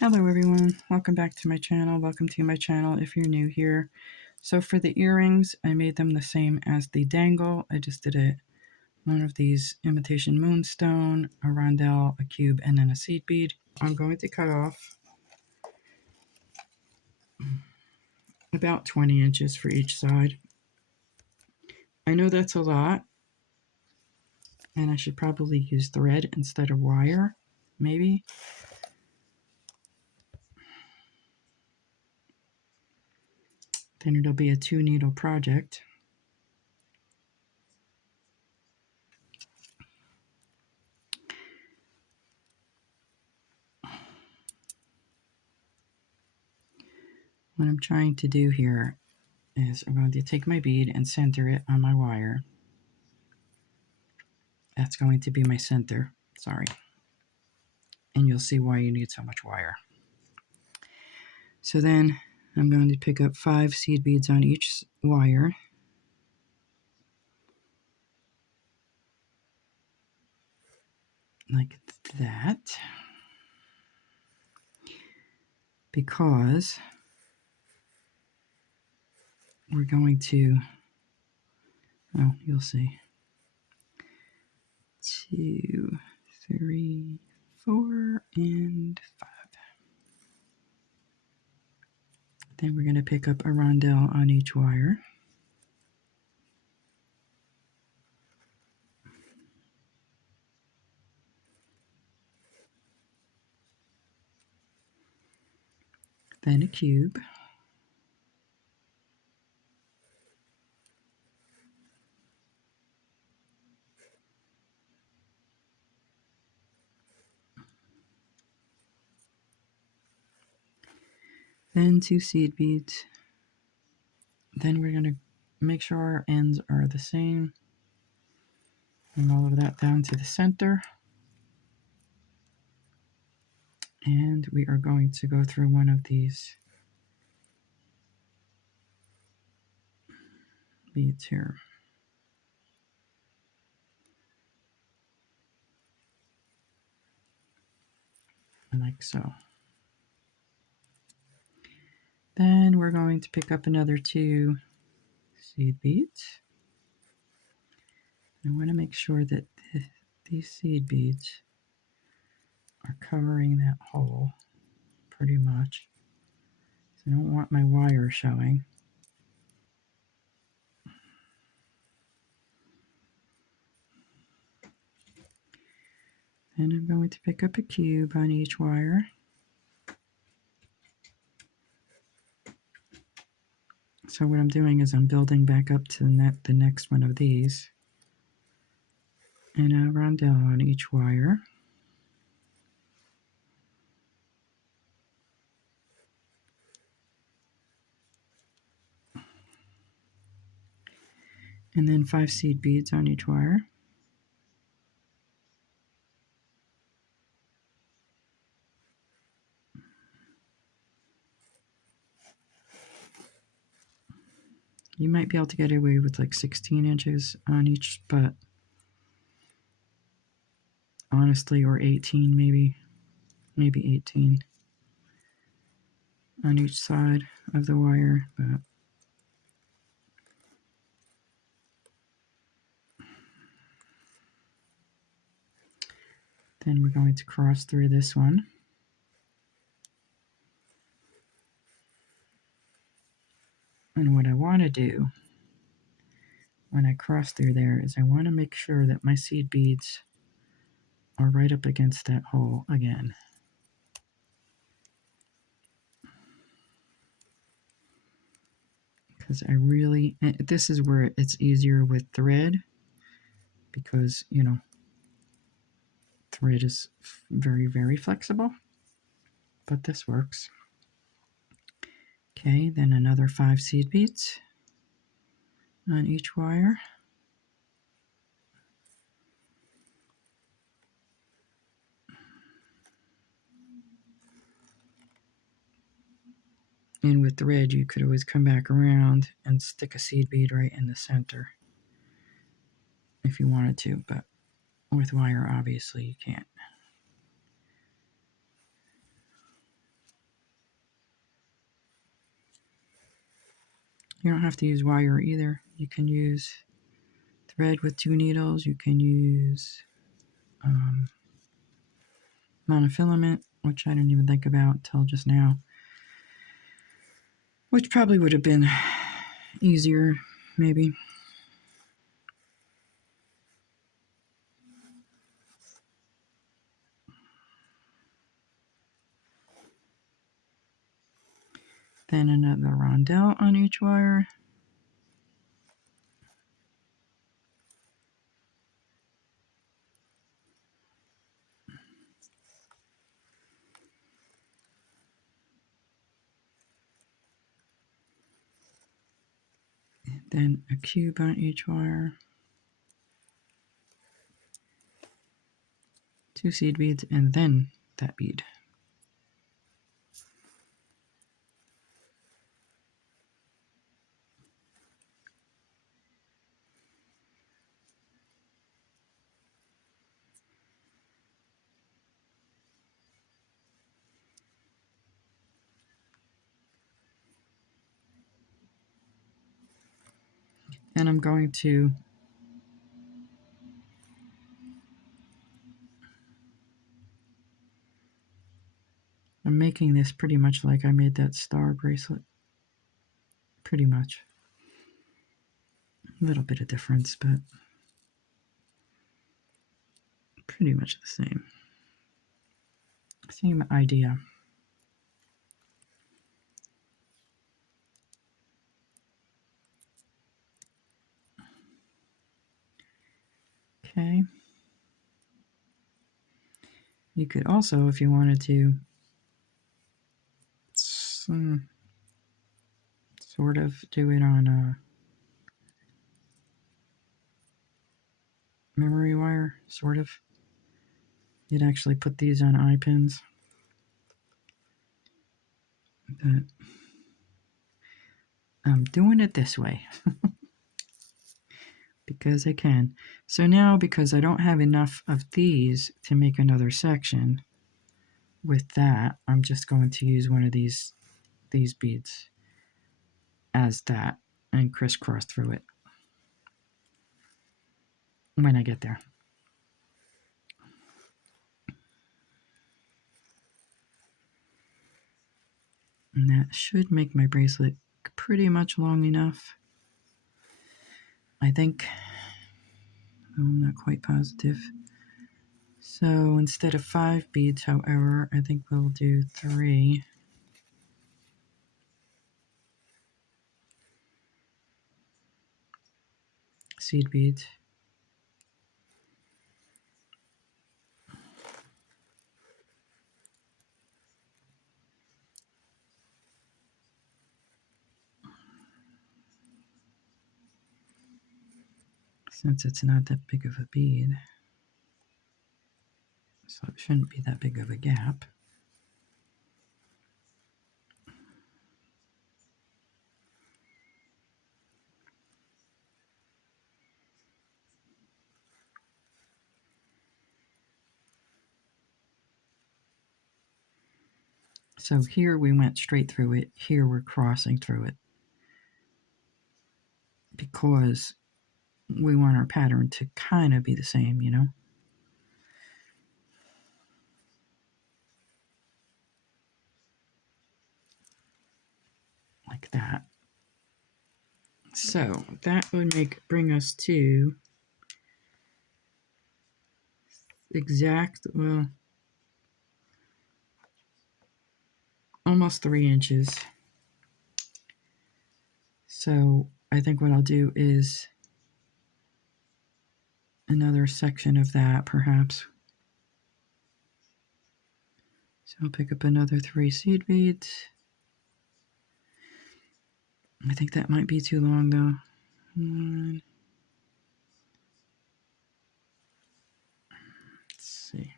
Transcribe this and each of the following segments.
Hello everyone, welcome back to my channel. Welcome to my channel if you're new here. So for the earrings, I made them the same as the dangle. I just did one of these imitation moonstone, a rondelle, a cube, and then a seed bead. I'm going to cut off about 20 inches for each side. I know that's a lot, and I should probably use thread instead of wire, maybe. Then it'll be a 2-needle project. What I'm trying to do here is I'm going to take my bead and center it on my wire. That's going to be my center, sorry. And you'll see why you need so much wire. So then I'm going to pick up 5 seed beads on each wire. Like that. Because we're going to, oh, you'll see. 2, 3, 4, and 5. Then we're going to pick up a rondelle on each wire. Then a cube. Then 2 seed beads. Then we're going to make sure our ends are the same. Bring all of that down to the center. And we are going to go through one of these beads here. Like so. Then we're going to pick up another 2 seed beads. I want to make sure that these seed beads are covering that hole pretty much. So I don't want my wire showing. And I'm going to pick up a cube on each wire. So what I'm doing is I'm building back up to the next one of these. And a rondelle on each wire. And then 5 seed beads on each wire. You might be able to get away with like 16 inches on each, but honestly, or 18 maybe 18 on each side of the wire, but then we're going to cross through this one. And what I want to do when I cross through there is I want to make sure that my seed beads are right up against that hole again. Because this is where it's easier with thread, because, you know, thread is very, very flexible, but this works. Okay, then another 5 seed beads on each wire. And with thread, you could always come back around and stick a seed bead right in the center if you wanted to, but with wire, obviously, you can't. You don't have to use wire either. You can use thread with 2 needles. You can use monofilament, which I didn't even think about till just now, which probably would have been easier, maybe. Then another rondelle on each wire. Then a cube on each wire. 2 seed beads, and then that bead. And I'm making this pretty much like I made that star bracelet. Pretty much. A little bit of difference, but pretty much the same. Same idea. Okay. You could also, if you wanted to, sort of do it on a memory wire, sort of. You'd actually put these on eye pins. But I'm doing it this way because I can. So now, because I don't have enough of these to make another section with that, I'm just going to use one of these beads as that and crisscross through it when I get there. And that should make my bracelet pretty much long enough, I think. I'm not quite positive. So instead of 5 beads, however, I think we'll do 3. Seed beads. Since it's not that big of a bead, so it shouldn't be that big of a gap. So here we went straight through it, here we're crossing through it, because we want our pattern to kind of be the same, you know? Like that. So that would bring us to exact, well, almost 3 inches. So I think what I'll do is another section of that, perhaps. So I'll pick up another 3 seed beads. I think that might be too long, though. Let's see.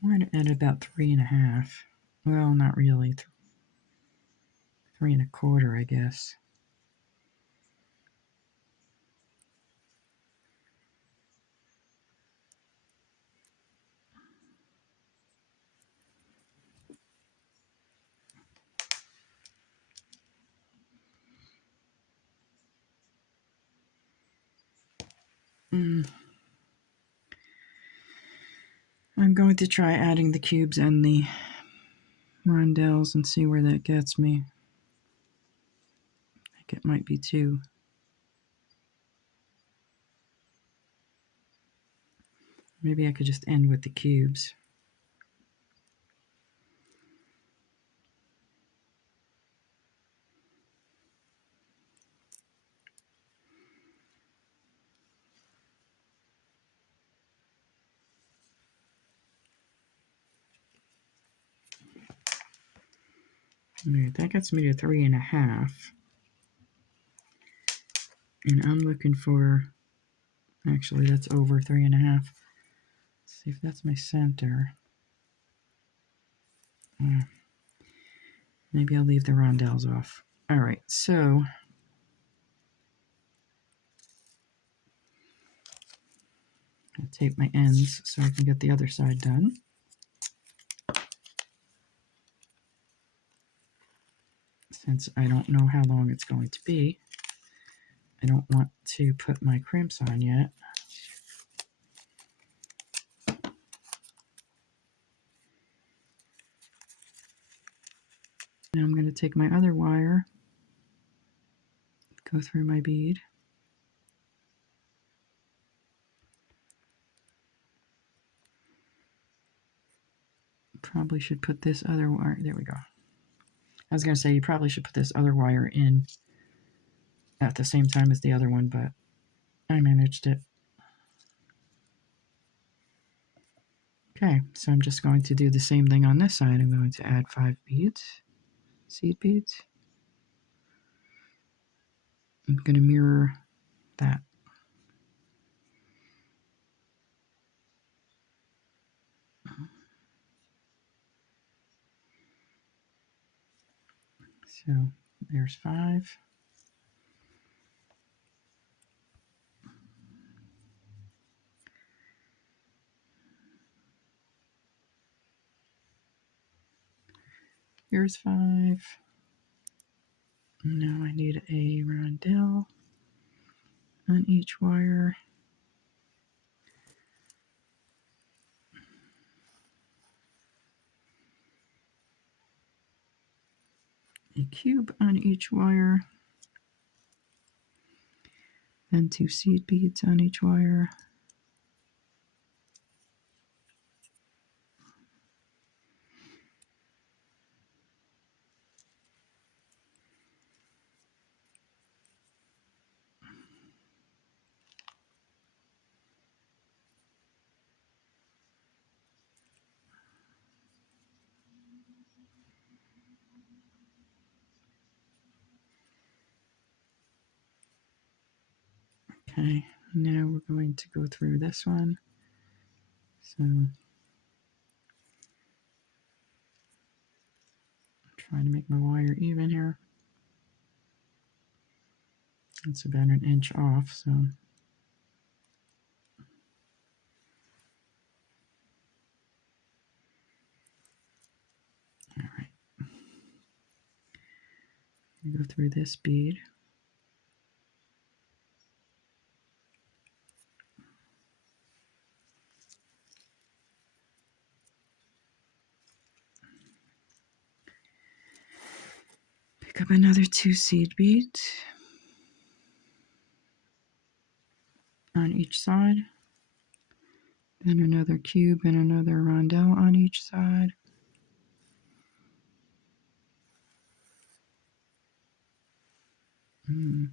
I'm going to add about 3.5. Well, not really. 3.25, I guess. I'm going to try adding the cubes and the rondelles and see where that gets me. I think it might be two. Maybe I could just end with the cubes. All right, that gets me to 3.5. And I'm looking for, actually that's over 3.5. Let's see if that's my center. Maybe I'll leave the rondelles off. All right, so I'll tape my ends so I can get the other side done. Since I don't know how long it's going to be, I don't want to put my crimps on yet. Now I'm going to take my other wire, go through my bead. Probably should put this other wire, there we go. I was going to say you probably should put this other wire in at the same time as the other one, but I managed it. Okay, so I'm just going to do the same thing on this side. I'm going to add 5 beads, seed beads. I'm going to mirror that. So there's 5. Here's 5. Now I need a rondelle on each wire. A cube on each wire. Then 2 seed beads on each wire. Okay, now we're going to go through this one. So I'm trying to make my wire even here. It's about an inch off, so all right. Go through this bead. Pick up another 2 seed beads on each side. Then another cube and another rondelle on each side. My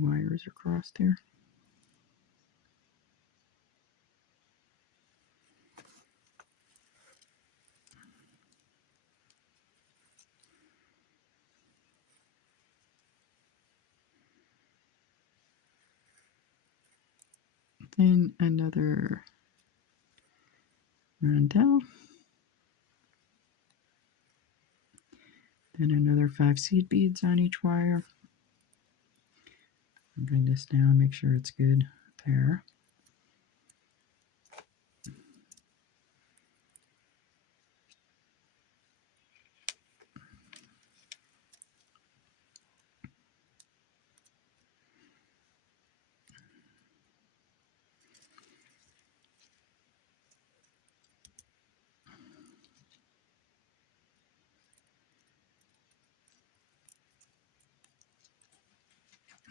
wires are crossed here. Then another rondelle. Then another 5 seed beads on each wire. I'll bring this down, make sure it's good there.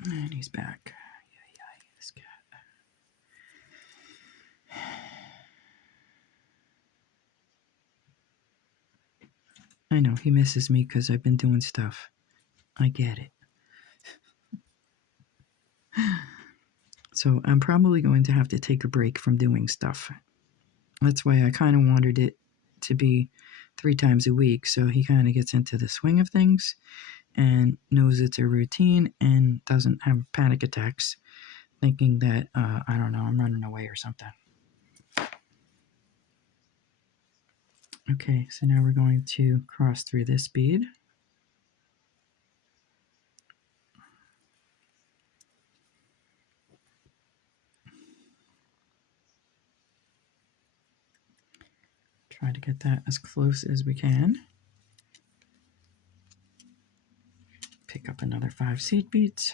And he's back. This cat. I know, he misses me because I've been doing stuff. I get it. So I'm probably going to have to take a break from doing stuff. That's why I kind of wanted it to be 3 times a week, so he kind of gets into the swing of things and knows it's a routine and doesn't have panic attacks thinking that, I don't know, I'm running away or something. Okay, so now we're going to cross through this bead. Try to get that as close as we can. Pick up another 5 seed beads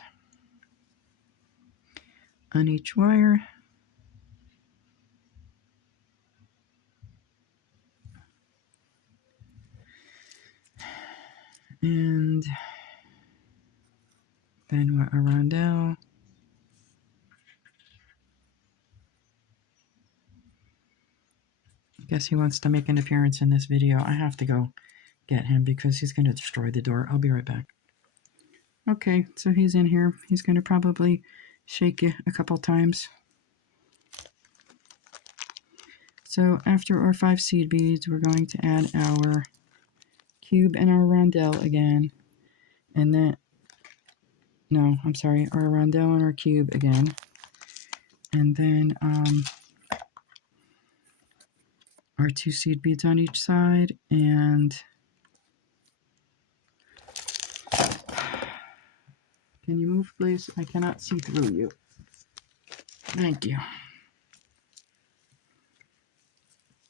on each wire. And then a rondelle. Guess he wants to make an appearance in this video. I have to go get him because he's going to destroy the door. I'll be right back. Okay, so he's in here. He's going to probably shake you a couple times. So after our 5 seed beads, we're going to add our cube and our rondelle again. And then, no, I'm sorry, our rondelle and our cube again. And then our 2 seed beads on each side. And can you move, please? I cannot see through you. Thank you.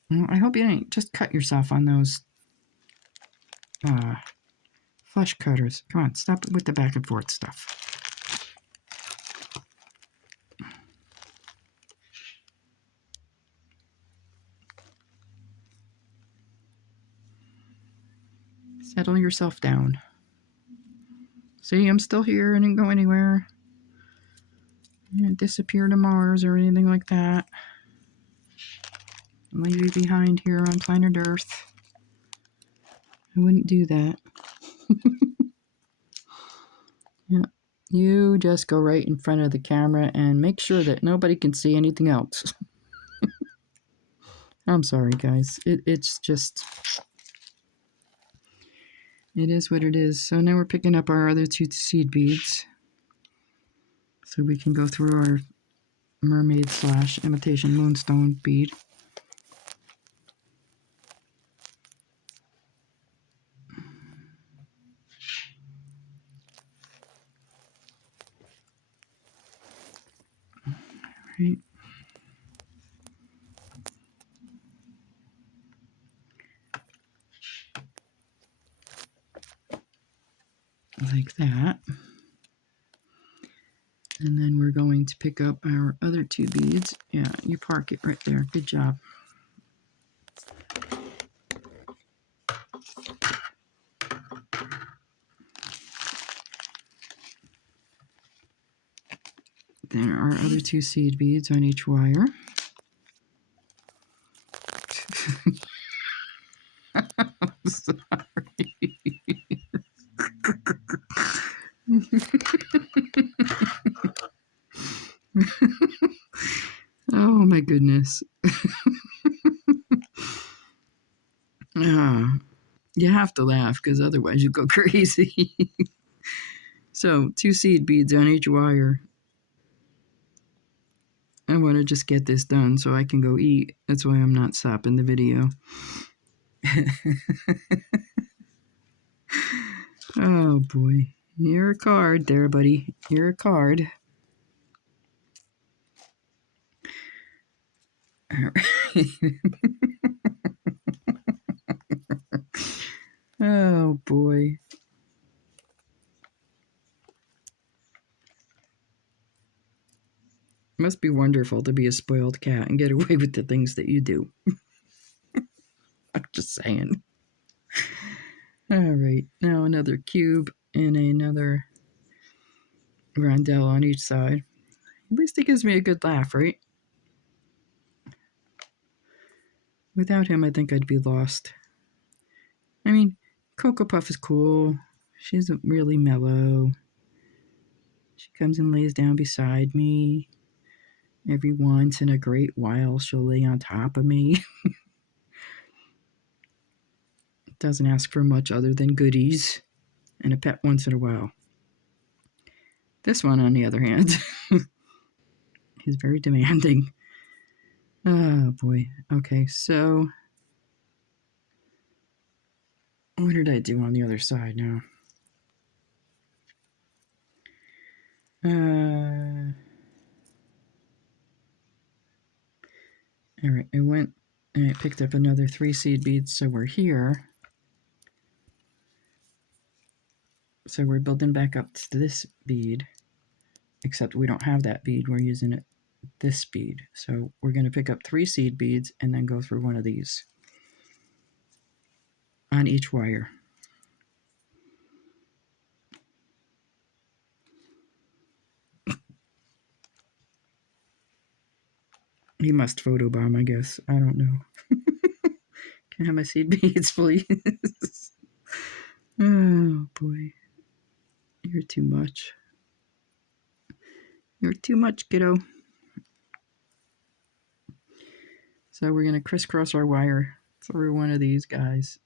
Well, I hope you didn't just cut yourself on those flush cutters. Come on, stop with the back and forth stuff. Settle yourself down. See, I'm still here. I didn't go anywhere. I didn't disappear to Mars or anything like that. Leave you behind here on planet Earth. I wouldn't do that. Yeah, you just go right in front of the camera and make sure that nobody can see anything else. I'm sorry, guys. It's just... It is what it is. So now we're picking up our other 2 seed beads. So we can go through our mermaid / imitation moonstone bead. Right. Like that. And then we're going to pick up our other 2 beads. Yeah, you park it right there. Good job. There are other 2 seed beads on each wire. I'm sorry. Oh my goodness. You have to laugh because otherwise you go crazy. So 2 seed beads on each wire. I want to just get this done so I can go eat. That's why I'm not stopping the video. Oh boy. You're a card there, buddy. You're a card. All right. Oh boy. Must be wonderful to be a spoiled cat and get away with the things that you do. I'm just saying. All right, now another cube and another rondelle on each side. At least it gives me a good laugh, right? Without him, I think I'd be lost. I mean, Cocoa Puff is cool. She's really mellow. She comes and lays down beside me. Every once in a great while, she'll lay on top of me. Doesn't ask for much other than goodies and a pet once in a while. This one, on the other hand, is very demanding. Oh, boy. Okay, so what did I do on the other side now? All right, I went and I picked up another 3 seed beads, so we're here. So we're building back up to this bead, except we don't have that bead. We're using it this bead. So we're going to pick up 3 seed beads and then go through one of these on each wire. He must photobomb, I guess. I don't know. Can I have my seed beads, please? Oh, boy. You're too much. You're too much, kiddo. So we're going to crisscross our wire through one of these guys.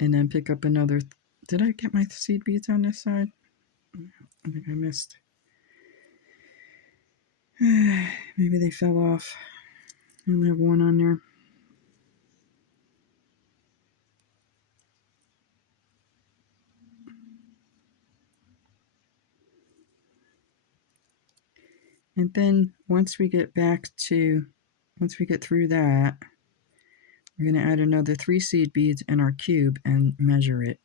And then pick up another. Did I get my seed beads on this side? I think I missed. Maybe they fell off. I only have one on there. And then once we get through that, we're going to add another 3 seed beads in our cube and measure it.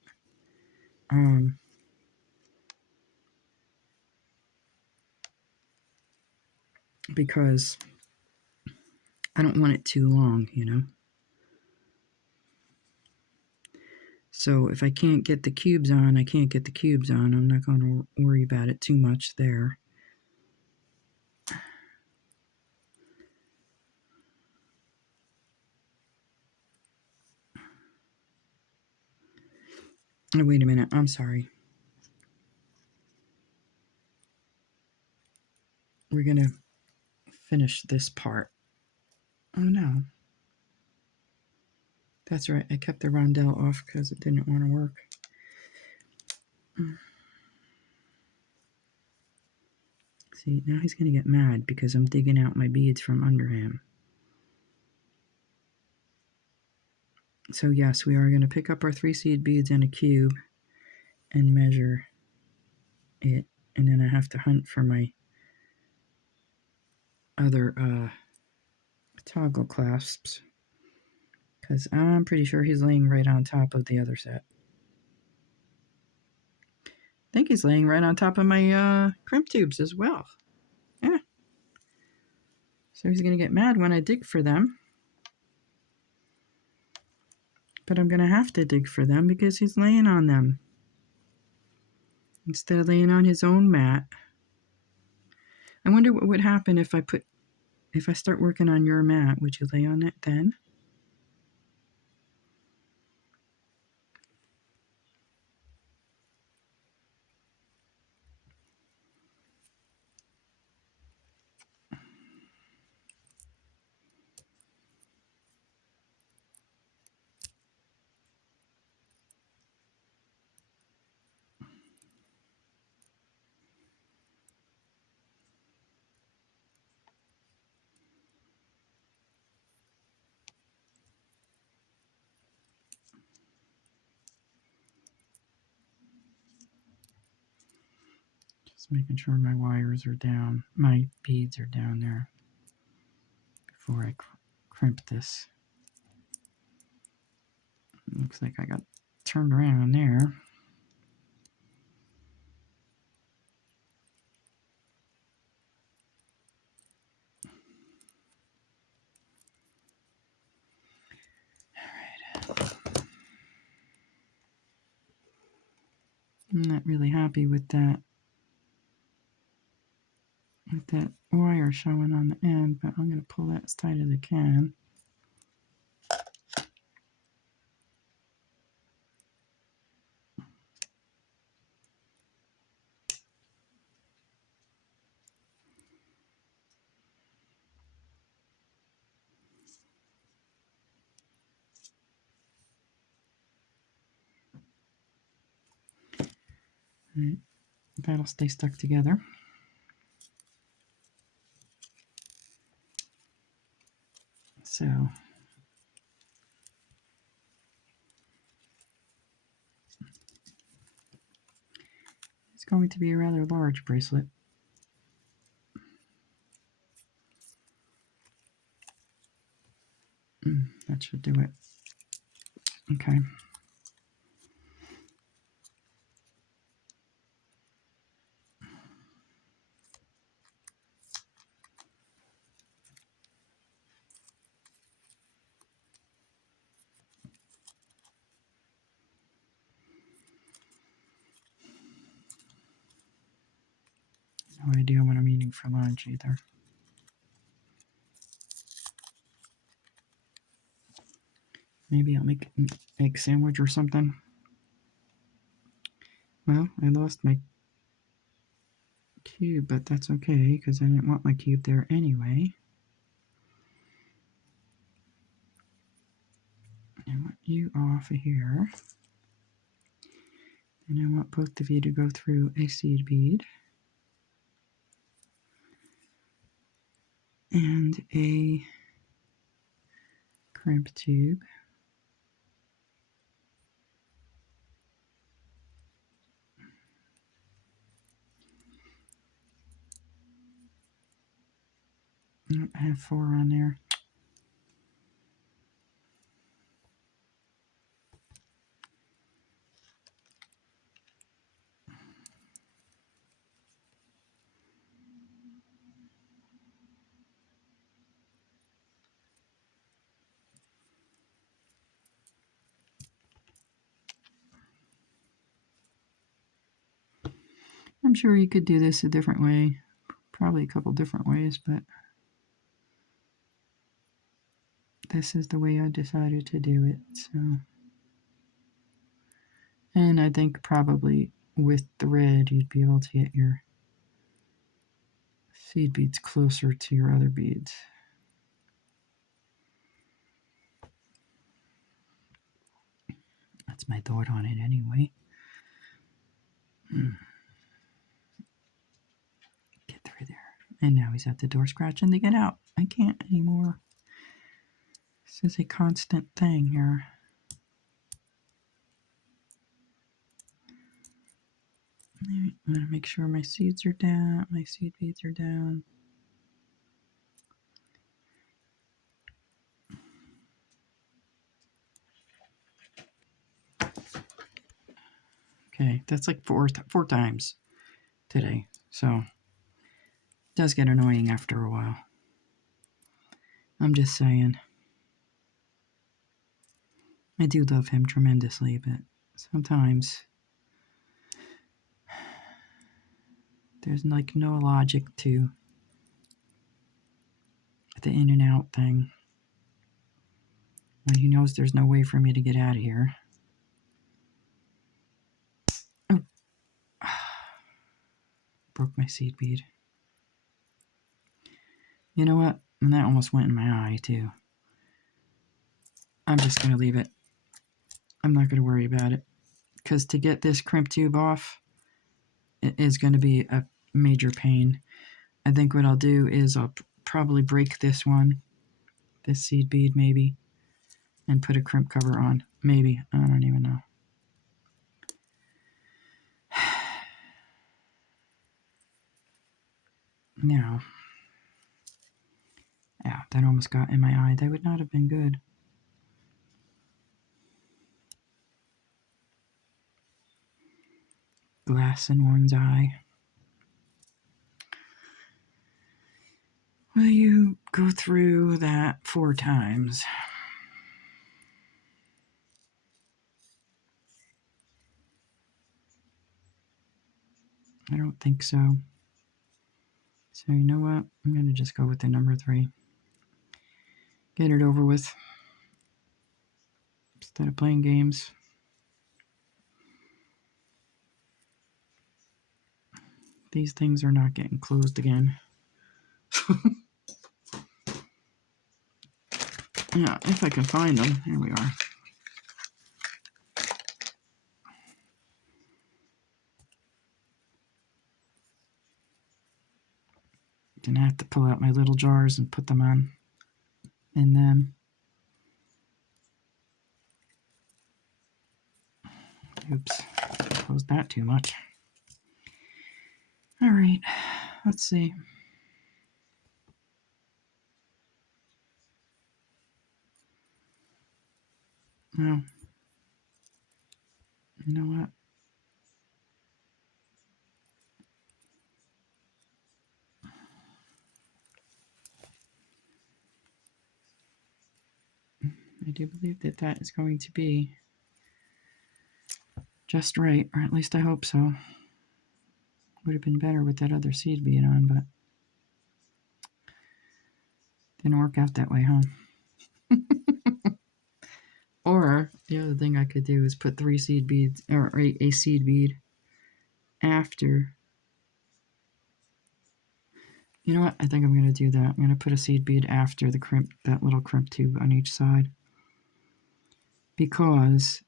Because I don't want it too long, you know. So if I can't get the cubes on, I can't get the cubes on. I'm not going to worry about it too much there. Oh, wait a minute. I'm sorry. We're going to finish this part. Oh, no. That's right. I kept the rondelle off because it didn't want to work. See, now he's going to get mad because I'm digging out my beads from under him. So yes, we are going to pick up our 3 seed beads in a cube and measure it. And then I have to hunt for my other toggle clasps, because I'm pretty sure he's laying right on top of the other set. I think he's laying right on top of my crimp tubes as well. Yeah. So he's going to get mad when I dig for them. But I'm going to have to dig for them because he's laying on them instead of laying on his own mat. I wonder what would happen if I start working on your mat. Would you lay on it then? Just making sure my wires are down, my beads are down there before I crimp this. Looks like I got turned around there. I'm not really happy with that wire showing on the end, but I'm going to pull that as tight as I can. All right, that'll stay stuck together. So it's going to be a rather large bracelet. That should do it. Okay. No idea what I'm eating for lunch either. Maybe I'll make an egg sandwich or something. Well, I lost my cube, but that's okay because I didn't want my cube there anyway. I want you off of here. And I want both of you to go through a seed bead and a crimp tube. I have 4 on there. I'm sure you could do this a different way, probably a couple different ways, but this is the way I decided to do it. So, and I think probably with the red you'd be able to get your seed beads closer to your other beads. That's my thought on it anyway. Get through there. And now he's at the door scratching to get out. I can't anymore. This is a constant thing here. I'm going to make sure my seeds are down. My seed beads are down. Okay, that's like four times today. So it does get annoying after a while. I'm just saying. I do love him tremendously, but sometimes there's like no logic to the in and out thing. When he knows there's no way for me to get out of here. Oh. Broke my seed bead. You know what? And that almost went in my eye too. I'm just going to leave it. I'm not going to worry about it. Because to get this crimp tube off, it is going to be a major pain. I think what I'll do is I'll probably break this one, this seed bead maybe, and put a crimp cover on. Maybe. I don't even know. Now, yeah, that almost got in my eye. That would not have been good. Glass in one's eye. Will you go through that 4 times? I don't think so. So you know what? I'm going to just go with the number 3. Get it over with. Instead of playing games. These things are not getting closed again. Yeah, if I can find them. Here we are. Gonna have to pull out my little jars and put them on in them. Oops, closed that too much. All right, let's see. No. You know what? I do believe that that is going to be just right, or at least I hope so. Would have been better with that other seed being on, but didn't work out that way, huh? Or the other thing I could do is put 3 seed beads, or a seed bead after. You know what? I think I'm going to do that. I'm going to put a seed bead after the crimp, that little crimp tube on each side, because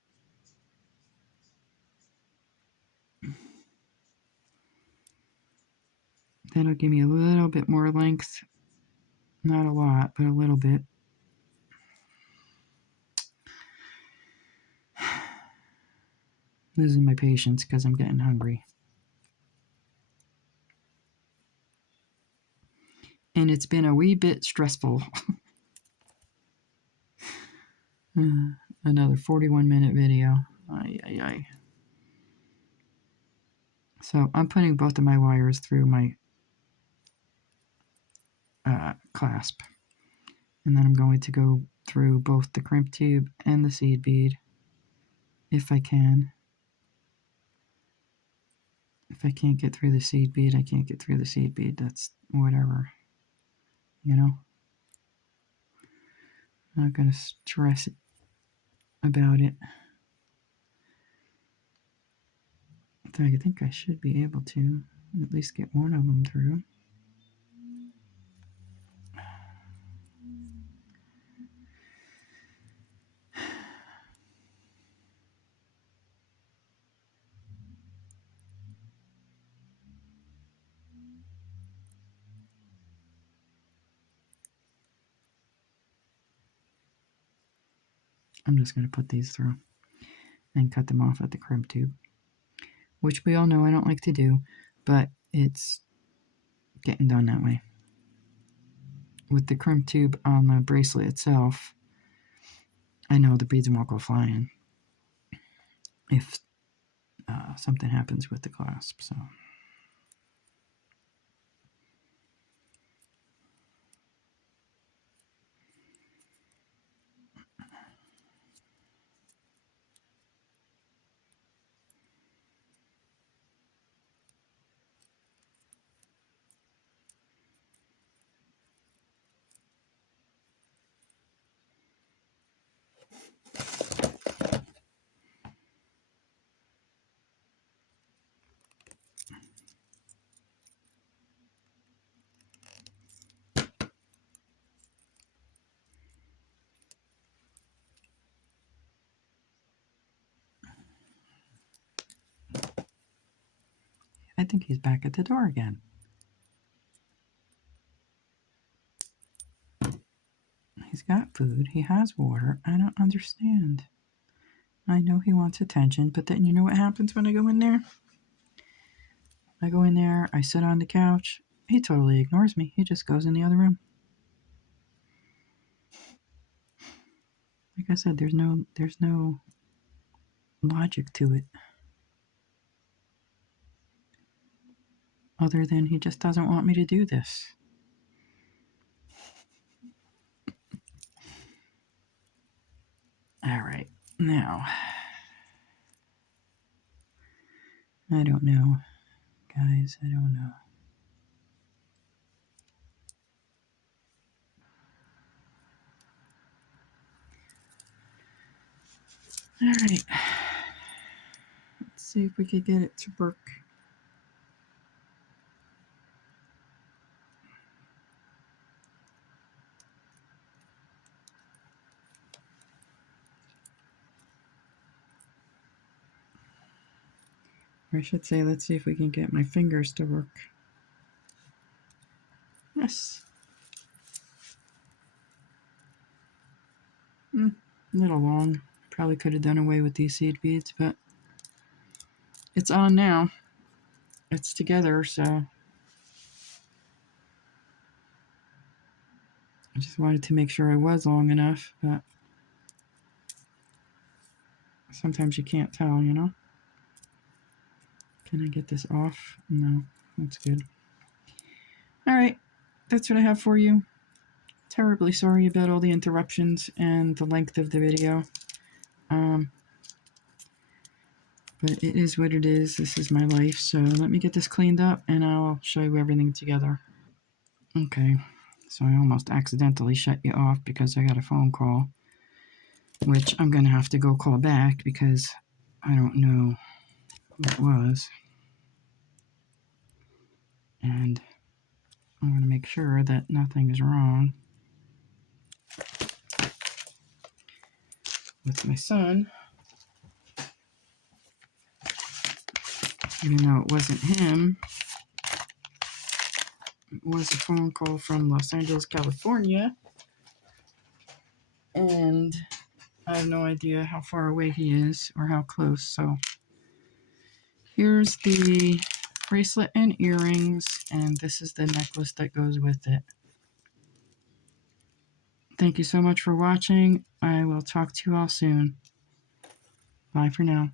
that'll give me a little bit more length. Not a lot, but a little bit. Losing my patience because I'm getting hungry. And it's been a wee bit stressful. Another 41-minute video. Ay, ay, ay. So I'm putting both of my wires through my clasp. And then I'm going to go through both the crimp tube and the seed bead, if I can. If I can't get through the seed bead, I can't get through the seed bead. That's whatever. You know? I'm not going to stress about it. I think I should be able to at least get one of them through. I'm just going to put these through and cut them off at the crimp tube, which we all know I don't like to do, but it's getting done that way. With the crimp tube on the bracelet itself, I know the beads won't go flying if something happens with the clasp. So I think he's back at the door again. He's got food. He has water. I don't understand. I know he wants attention, but then you know what happens when I go in there? I go in there, I sit on the couch. He totally ignores me. He just goes in the other room. Like I said, there's no logic to it. Other than he just doesn't want me to do this. All right, now, I don't know. guys. I don't know. Alright. Let's see if we could get it to work. Or I should say, let's see if we can get my fingers to work. Yes. A little long. Probably could have done away with these seed beads, but it's on now. It's together, so I just wanted to make sure I was long enough, but sometimes you can't tell, you know? Can I get this off? No, that's good. Alright, that's what I have for you. Terribly sorry about all the interruptions and the length of the video. But it is what it is. This is my life. So let me get this cleaned up and I'll show you everything together. Okay, so I almost accidentally shut you off because I got a phone call, which I'm going to have to go call back because I don't know who it was. And I want to make sure that nothing is wrong with my son. Even though it wasn't him, it was a phone call from Los Angeles, California. And I have no idea how far away he is or how close. So here's the bracelet and earrings, and this is the necklace that goes with it. Thank you so much for watching. I will talk to you all soon. Bye for now.